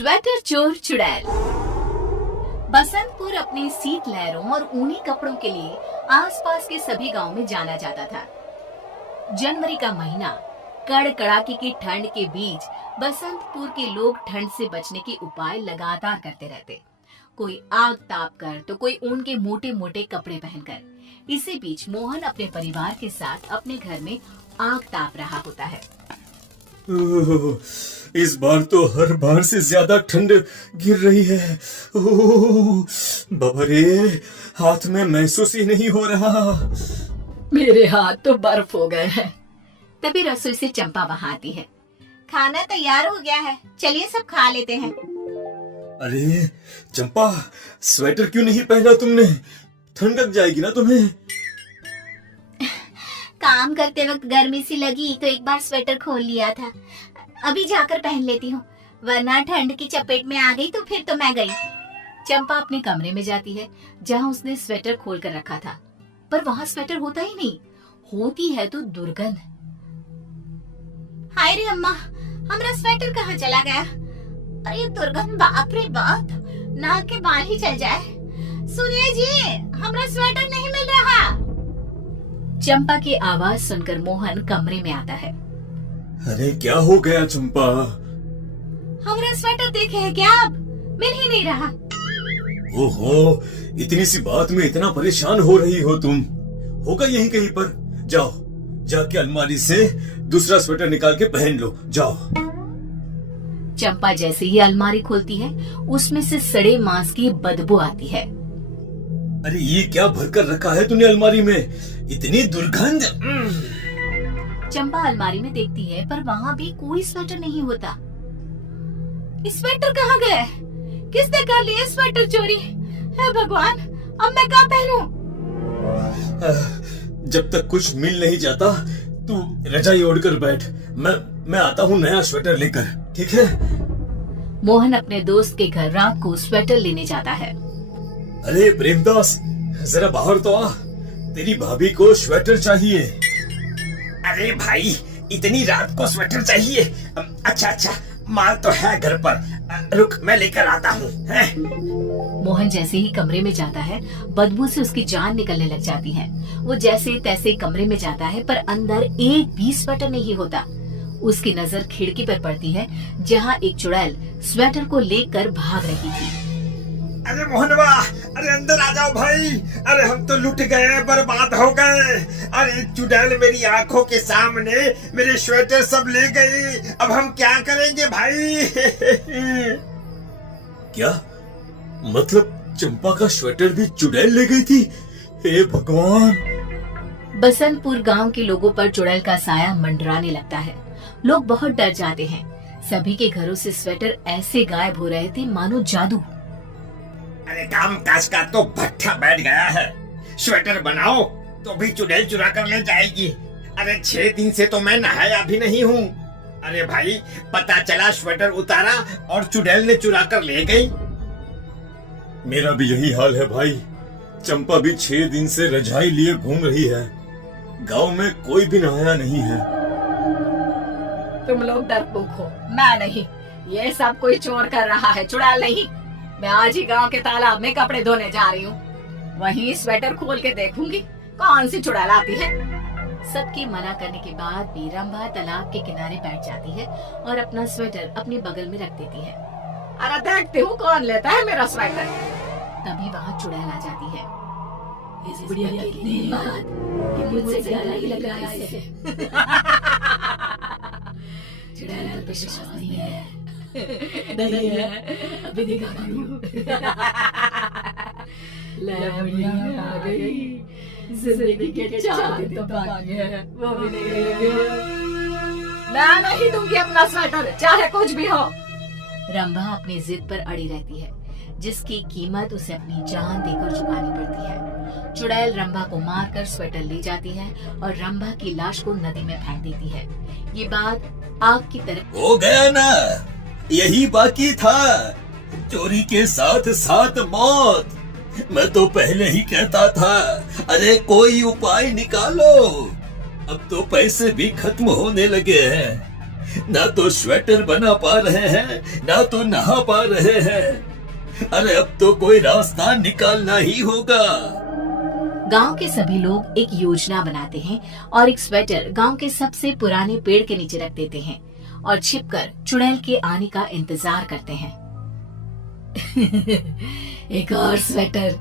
Sweater चोर चुड़ैल। बसंतपुर अपने शीतलहरों और ऊनी कपड़ों के लिए आसपास के सभी गांवों में जाना जाता था। जनवरी का महीना, कड़कड़ाके की ठंड के बीच बसंतपुर के लोग ठंड से बचने के उपाय लगातार करते रहते। कोई आग ताप कर तो कोई ऊन के मोटे मोटे कपड़े पहनकर। इसी बीच मोहन अपने परिवार के साथ अपने घर में आग ताप रहा होता है। इस बार तो हर बार से ज्यादा ठंड गिर रही है। बाबा रे, हाथ में महसूस ही नहीं हो रहा। मेरे हाथ तो बर्फ हो गए हैं। तभी रसोई से चंपा वहां आती है। खाना तैयार हो गया है, चलिए सब खा लेते हैं। अरे चंपा, स्वेटर क्यों नहीं पहना तुमने? ठंड लग जाएगी ना तुम्हें। काम करते वक्त गर्मी सी लगी तो एक बार स्वेटर खोल लिया था। अभी जाकर पहन लेती हूँ, वरना ठंड की चपेट में आ गई तो फिर तो मैं गई। चंपा अपने कमरे में जाती है जहाँ उसने स्वेटर खोल कर रखा था, पर वहाँ स्वेटर होता ही नहीं। होती है तो दुर्गंध। हाय रे अम्मा, हमारा स्वेटर कहाँ चला गया? अरे दुर्गंध, बाप रे बाप, नाक के बाल ही चल जाए। सुनिए जी, हमारा स्वेटर नहीं मिल रहा। चंपा की आवाज सुनकर मोहन कमरे में आता है। अरे क्या हो गया चंपा? हमारा स्वेटर देखे है क्या आप? मिल ही नहीं रहा। ओहो, इतनी सी बात में इतना परेशान हो रही हो तुम? होगा यहीं कहीं पर। जाओ, जाके अलमारी से दूसरा स्वेटर निकाल के पहन लो, जाओ। चंपा जैसे ही अलमारी खोलती है, उसमें से सड़े मांस की बदबू आती है। अरे ये क्या भरकर रखा है तूने अलमारी में? इतनी दुर्गंध। चंपा अलमारी में देखती है, पर वहाँ भी कोई स्वेटर नहीं होता। स्वेटर कहाँ गए? किसने कर लिया स्वेटर चोरी? हे भगवान, अब मैं क्या पहनूं? जब तक कुछ मिल नहीं जाता तू रजाई ओढ़कर बैठ। मैं आता हूँ नया स्वेटर लेकर, ठीक है? मोहन अपने दोस्त के घर रात को स्वेटर लेने जाता है। अरे प्रेमदास, जरा बाहर तो आ, तेरी भाभी को स्वेटर चाहिए। अरे भाई, इतनी रात को स्वेटर चाहिए? अच्छा, माल तो है घर पर। रुक, मैं लेकर आता हूँ। मोहन जैसे ही कमरे में जाता है, बदबू से उसकी जान निकलने लग जाती है। वो जैसे तैसे कमरे में जाता है, पर अंदर एक भी स्वेटर नहीं होता। उसकी नजर खिड़की पर पड़ती है, जहाँ एक चुड़ैल स्वेटर को लेकर भाग रही थी। अरे मोहनवा, अरे अंदर आ जाओ भाई। अरे हम तो लुट गए, बर्बाद हो गए। अरे चुड़ैल मेरी आंखों के सामने मेरे स्वेटर सब ले गई। अब हम क्या करेंगे भाई? क्या मतलब चंपा का स्वेटर भी चुड़ैल ले गई थी? हे भगवान। बसंतपुर गांव के लोगों पर चुड़ैल का साया मंडराने लगता है। लोग बहुत डर जाते हैं। सभी के घरों से स्वेटर ऐसे गायब हो रहे थे मानो जादू। अरे काम काज का तो भट्ठा बैठ गया है। स्वेटर बनाओ तो भी चुड़ैल चुरा कर ले जाएगी। अरे 6 दिन से तो मैं नहाया भी नहीं हूँ। अरे भाई, पता चला स्वेटर उतारा और चुड़ैल ने चुरा कर ले गई। मेरा भी यही हाल है भाई। चंपा भी 6 दिन से रजाई लिए घूम रही है। गांव में कोई भी नहाया नहीं है। तुम लोग डरपोक हो, मैं नहीं। ये सब कोई चोर कर रहा है, चुड़ैल नहीं। मैं आज ही गांव के तालाब में कपड़े धोने जा रही हूँ। वहीं स्वेटर खोल के देखूंगी कौन सी चुड़ैल आती है। सबके मना करने के बाद भी रंभा तालाब के किनारे बैठ जाती है और अपना स्वेटर अपने बगल में रख देती है। अरे देखती हूँ कौन लेता है मेरा स्वेटर। तभी वहाँ चुड़ैल आ जाती है। इस बुढ़िया की इतनी बात कि मुझसे ज्यादा ही लग रहा है इसे। चुड़ैल पर विश्वास नहीं है। नहीं है, अभी दिखाती हूँ। ले बुढ़िया आ गई। जिंदगी के 4 दिन तो बाकी है, वो भी नहीं रहेंगे। मैं नहीं दूंगी अपना स्वेटर, चाहे कुछ भी हो। रंभा अपनी जिद पर अड़ी रहती है, जिसकी कीमत उसे अपनी जान देकर चुकानी पड़ती है। चुड़ैल रंभा को मारकर स्वेटर ले जाती है और रंभा की लाश को नदी में फेंक देती है। ये बात आग की तरह हो गया ना, यही बाकी था। चोरी के साथ साथ मौत। मैं तो पहले ही कहता था, अरे कोई उपाय निकालो। अब तो पैसे भी खत्म होने लगे हैं। ना तो स्वेटर बना पा रहे हैं, ना तो नहा पा रहे हैं। अरे अब तो कोई रास्ता निकालना ही होगा। गांव के सभी लोग एक योजना बनाते हैं और एक स्वेटर गांव के सबसे पुराने पेड़ के नीचे रख देते हैं और छिपकर चुड़ैल के आने का इंतजार करते हैं। एक और स्वेटर।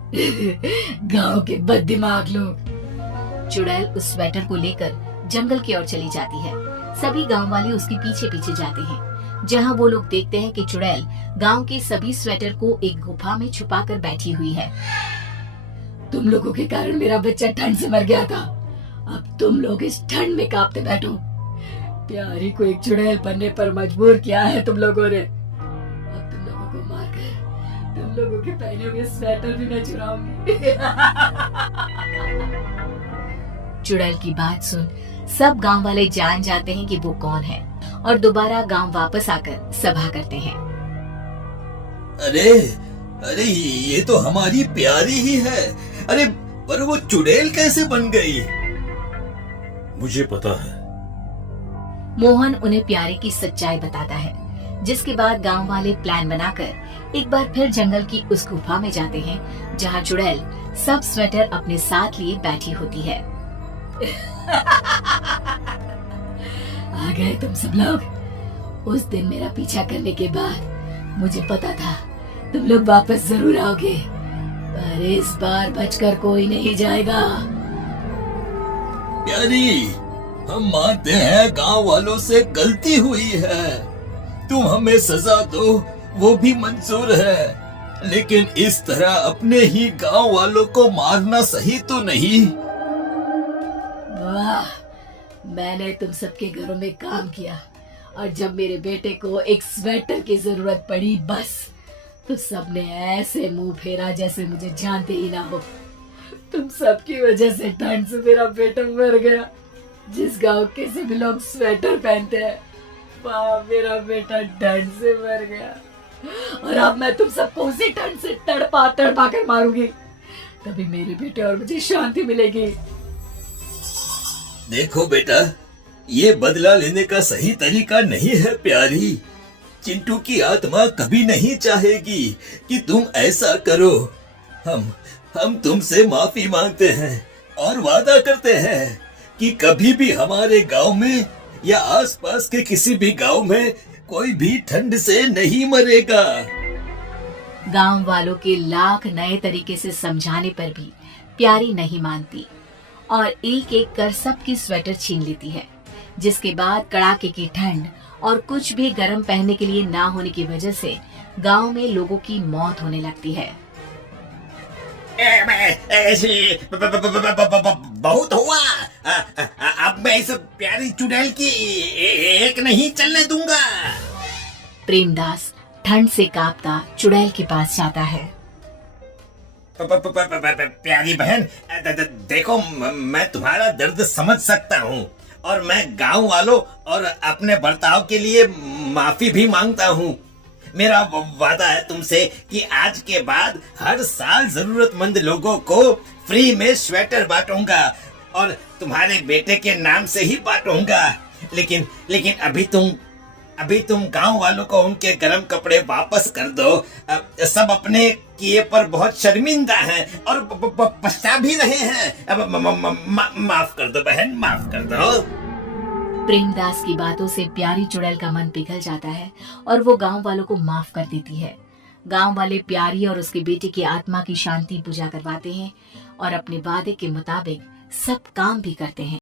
गांव के बददिमाग लोग। चुड़ैल उस स्वेटर को लेकर जंगल की ओर चली जाती है। सभी गांव वाले उसके पीछे पीछे जाते हैं, जहां वो लोग देखते हैं कि चुड़ैल गांव के सभी स्वेटर को एक गुफा में छुपा कर बैठी हुई है। तुम लोगों के कारण मेरा बच्चा ठंड से मर गया था, अब तुम लोग इस ठंड में कांपते बैठो। प्यारी को एक चुड़ैल बनने पर मजबूर किया है तुम लोगों ने। अब तुम लोगों को मारकर तुम लोगों के पहने हुए स्वेटर भी न चुराऊंगी। चुड़ैल की बात सुन सब गांव वाले जान जाते हैं कि वो कौन है और दोबारा गांव वापस आकर सभा करते हैं। अरे अरे ये तो हमारी प्यारी ही है। अरे पर वो चुड़ैल कैसे बन गई? मुझे पता है। मोहन उन्हें प्यारे की सच्चाई बताता है, जिसके बाद गांव वाले प्लान बनाकर एक बार फिर जंगल की उस गुफा में जाते हैं जहां चुड़ैल सब स्वेटर अपने साथ लिए बैठी होती है। आ गए तुम सब लोग। उस दिन मेरा पीछा करने के बाद मुझे पता था तुम लोग वापस जरूर आओगे, पर इस बार बचकर कोई नहीं जाएगा। प्यारी, हम मानते हैं गांव वालों से गलती हुई है, तुम हमें सजा दो वो भी मंजूर है, लेकिन इस तरह अपने ही गांव वालों को मारना सही तो नहीं। वाह, मैंने तुम सबके घरों में काम किया और जब मेरे बेटे को एक स्वेटर की जरूरत पड़ी बस तो सबने ऐसे मुंह फेरा जैसे मुझे जानते ही ना हो। तुम सबकी वजह से ठंड से मेरा बेटा मर गया। जिस गांव के सभी लोग स्वेटर पहनते हैं, वाह मेरा बेटा ठंड से मर गया और अब मैं तुम सबको उसी ठंड से तड़पा तड़पा कर मारूंगी, तभी मेरे बेटे और मुझे शांति मिलेगी। देखो बेटा, ये बदला लेने का सही तरीका नहीं है प्यारी। चिंटू की आत्मा कभी नहीं चाहेगी कि तुम ऐसा करो। हम तुमसे माफी मांगते हैं और वादा करते हैं कि कभी भी हमारे गांव में या आसपास के किसी भी गांव में कोई भी ठंड से नहीं मरेगा। गांव वालों के लाख नए तरीके से समझाने पर भी प्यारी नहीं मानती और एक एक कर सबकी स्वेटर छीन लेती है, जिसके बाद कड़ाके की ठंड और कुछ भी गर्म पहनने के लिए ना होने की वजह से गांव में लोगों की मौत होने लगती है। बहुत हुआ। अब मैं इस प्यारी चुड़ैल की एक नहीं चलने दूंगा। प्रेमदास ठंड से कांपता चुड़ैल के पास जाता है। प्यारी बहन, देखो मैं तुम्हारा दर्द समझ सकता हूँ और मैं गांव वालों और अपने बर्ताव के लिए माफी भी मांगता हूँ। मेरा वादा है तुमसे कि आज के बाद हर साल जरूरतमंद लोगों को फ्री में स्वेटर बांटूंगा और तुम्हारे बेटे के नाम से ही बांटूंगा। लेकिन अभी तुम गांव वालों को उनके गर्म कपड़े वापस कर दो। सब अपने किए पर बहुत शर्मिंदा हैं और पछता भी रहे हैं। अब माफ कर दो बहन, माफ कर दो। प्रेमदास की बातों से प्यारी चुड़ैल का मन पिघल जाता है और वो गांव वालों को माफ कर देती है। गांव वाले प्यारी और उसके बेटे की आत्मा की शांति पूजा करवाते हैं और अपने वादे के मुताबिक सब काम भी करते हैं।